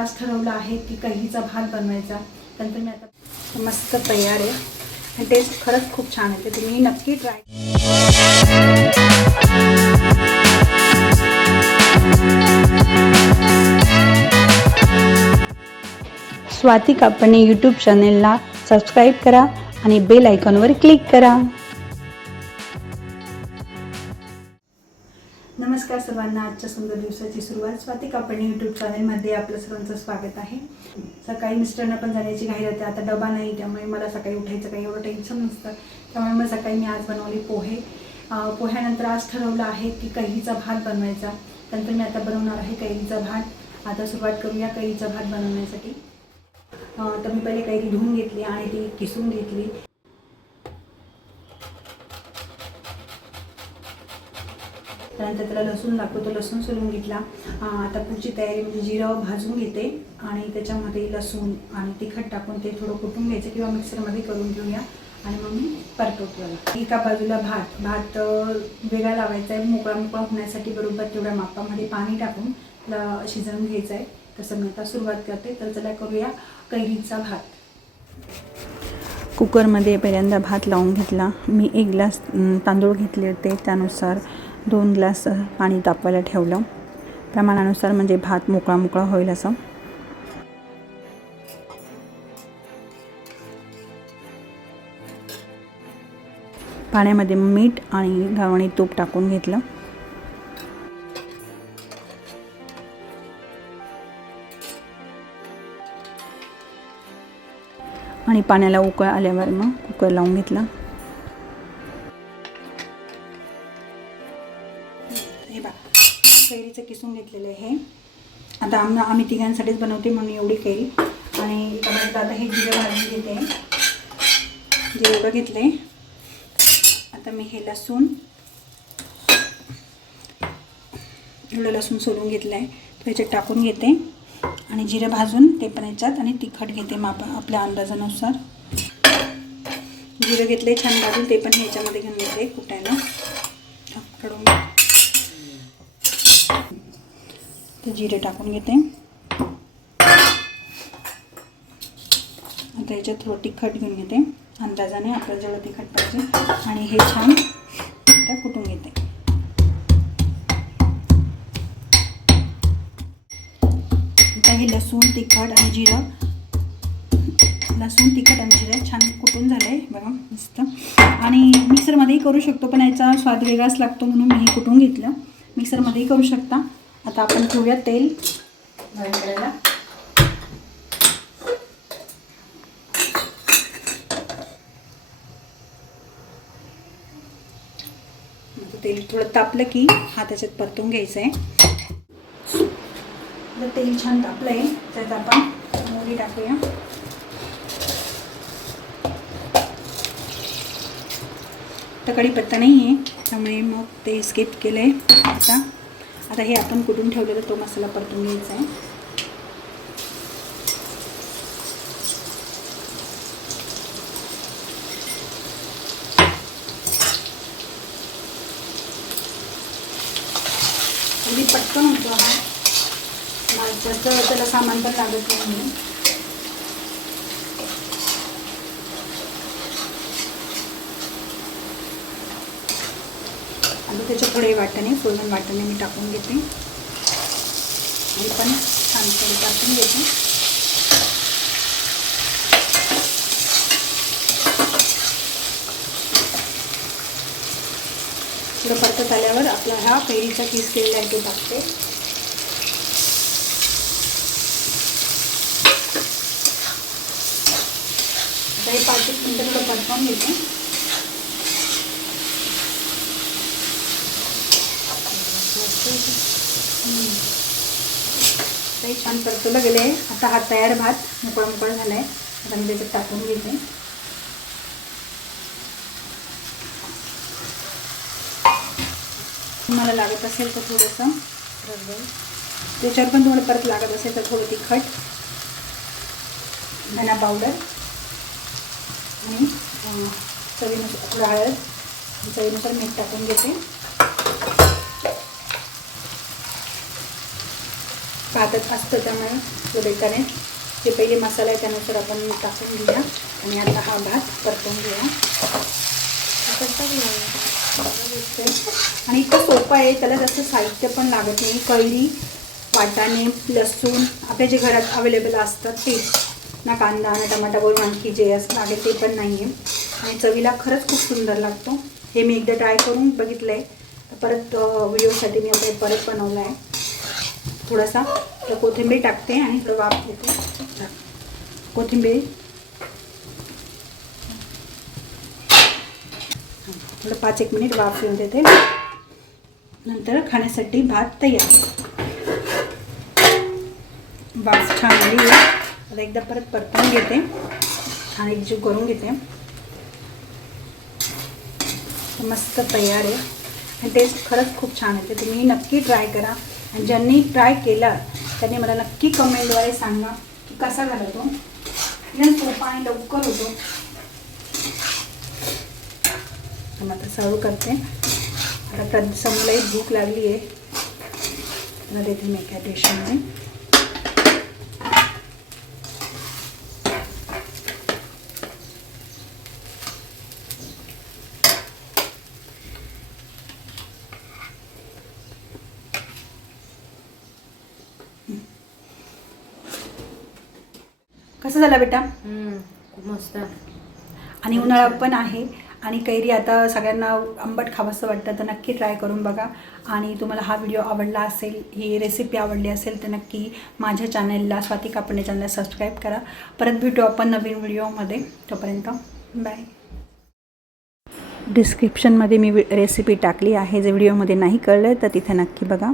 आज ठरवलं आहे की कैरीचा भात बनवायचा. नंतर मी आता मस्त तयार आहे. आणि टेस्ट खरंच खूप छान आहे तर तुम्ही नक्की ट्राय स्वाती कापणे यूट्यूब चॅनेलला सबस्क्राईब करा आणि बेल आयकॉनवर क्लिक करा. नमस्कार सर्वांना. आजच्या सुंदर दिवसाची सुरुवात स्वाती कापडणी यूट्यूब चॅनलमध्ये आपलं सर्वांचं स्वागत आहे. सकाळी मिस्टरना पण जाण्याची घाई राहते. आता डबा नाही त्यामुळे मला सकाळी उठायचं काही एवढं टेन्शन नसतं. त्यामुळे मग सकाळी मी आज बनवले पोहे. पोह्यानंतर आज ठरवलं आहे की कैरीचा भात बनवायचा. नंतर मी आता बनवणार आहे कैरीचा भात. आता सुरुवात करूया कैरीचा भात बनवण्यासाठी. तर मी पहिले कैरी धुवून घेतली आणि ती किसून घेतली. त्यानंतर त्याला लसूण लागतो तो लसूण सोलून घेतला. आता पुढची तयारी म्हणजे जिरं भाजून घेते आणि त्याच्यामध्ये लसूण आणि तिखट टाकून ते थोडं कुटून घ्यायचं किंवा मिक्सरमध्ये करून घेऊया. आणि मग मी परतवतो याला एका बाजूला भात. भात वेगळा लावायचा आहे. मोकळा मोकळा होण्यासाठी बरोबर तेवढ्या मापामध्ये पाणी टाकून त्याला शिजवून घ्यायचं आहे. तसं मी आता सुरुवात करते. तर चला करूया कैरीचा भात. कुकरमध्ये पहिल्यांदा भात लावून घेतला. मी एक ग्लास तांदूळ घेतले होते त्यानुसार. दोन ग्लास पाणी तापवायला ठेवलं. प्रमाणानुसार म्हणजे भात मोकळा मोकळा होईल असं. पाण्यामध्ये मीठ आणि गावणी तूप टाकून घेतलं. आणि पाण्याला उकळ आल्यावर मग कुकर लावून घेतला. कैरीचं घेतलेलं आहे. आता आम आम्ही तिघांसाठीच बनवते म्हणून एवढी काही. आणि त्यानंतर आता हे जिरं भाजून घेते. जे एवढं घेतलं. आहे आता मी हे लसूण एवढं लसूण सोलून घेतलं आहे त्याच्यात टाकून घेते. आणि जिरं भाजून ते पण याच्यात आणि तिखट घेते माप आपल्या अंदाजानुसार. जिरं घेतले छान भाजून ते पण ह्याच्यामध्ये घेऊन घेते कुटायला. ते जिरे टाकून घेते. आता याच्यात थोडं तिखट घेऊन घेते. अंदाजाने आपल्याला जेवढं तिखट पाहिजे. आणि हे छान आता कुटून घेते. आता हे लसूण तिखट आणि जिरं. लसूण तिखट आणि जिरं छान कुटून झालं आहे बघा मस्त. आणि मिक्सरमध्येही करू शकतो पण याचा स्वाद वेगळाच लागतो म्हणून मी हे कुटून घेतलं. मिक्सरमध्येही करू शकता. आता आपण ठेवूया तेल. गरम करायला. आता तेल थोडं तापलं की हा त्याच्यात परतून घ्यायचं आहे आता तेल छान तापलं आहे त्यात आपण मोहरी टाकूया. तर कढीपत्ता नाही आहे त्यामुळे मग ते स्किप केलं आहे आता आता हे आपण कुठून ठेवलेलं? तो मसाला परतून घ्यायचा आहे. अगदी पटकन होतो हा. त्याला सामान पण लागत नाही त्याच्यापुढे त्याच्या पुढे वाटणे फ्रोझन वाटणे मी टाकून घेते. आणि पण छान थोडे टाकून घेते. थोडं परतत आल्यावर आपला हा कैरीचा किस केलेला आहे तो टाकते. आता हे पाच एक मिनटं थोडं परतवून घेते ते छान परतवलं गेले आता हा तयार भात मोकळा मोकळा झाला आहे आता मी त्याच्यात टाकून घेते. तुम्हाला लागत असेल तर थोडंसं त्याच्यावर पण थोडं परत लागत असेल तर थोडं तिखट धना पावडर आणि चवीनुसार थोडं हळद. चवीनुसार मीठ टाकून घेते. भातच असतं त्यामुळे तो जे पहिले मसाला आहे त्यानुसार आपण टाकून घेऊया. आणि आता हा भात परतून घेऊया. आणि इतकं सोपं आहे त्याला जास्त साहित्य पण लागत नाही. कळी वाटाणे लसूण आपल्या जे घरात अवेलेबल असतात ते. ना कांदा ना टमाटा बोलून आणखी जे असं लागेल ते पण नाही आहे आणि चवीला खरंच खूप सुंदर लागतो. हे मी एकदा ट्राय करून बघितलं आहे परत व्हिडिओसाठी मी आता परत बनवला आहे थोडासा तर कोथिंबीर टाकते आणि थोडं वाफ देते कोथिंबीर। थोडं पाच एक मिनिट वाफ येऊ देते नंतर खाण्यासाठी भात तयार। वाफ छान आली आता एकदा परत परतून घेते। छान एकजीव करून घेते। मस्त तयार आणि टेस्ट खरंच खूप छान येते. तुम्ही नक्की ट्राय करा. आणि ज्यांनी ट्राय केला त्यांनी मला नक्की कमेंटद्वारे सांगा की कसा झाला तो. एकदम सोपा आणि लवकर होतो. आता सर्व करते. आता प्रद भूक लागली आहे मला देते मी एका डिशमध्ये कसं झाला बेटा? खूप मस्त. आणि उन्हाळा पण आहे. आणि कैरी आता सगळ्यांना आंबट खावंसं वाटतं तर नक्की ट्राय करून बघा. आणि तुम्हाला हा व्हिडिओ आवडला असेल ही रेसिपी आवडली असेल तर नक्की माझ्या चॅनलला स्वाती कापणे चॅनलला सबस्क्राईब करा. परत भेटू आपण नवीन व्हिडिओमध्ये तोपर्यंत बाय डिस्क्रिप्शनमध्ये मी रेसिपी टाकली आहे. जे व्हिडिओमध्ये नाही कळलं तर तिथे नक्की बघा.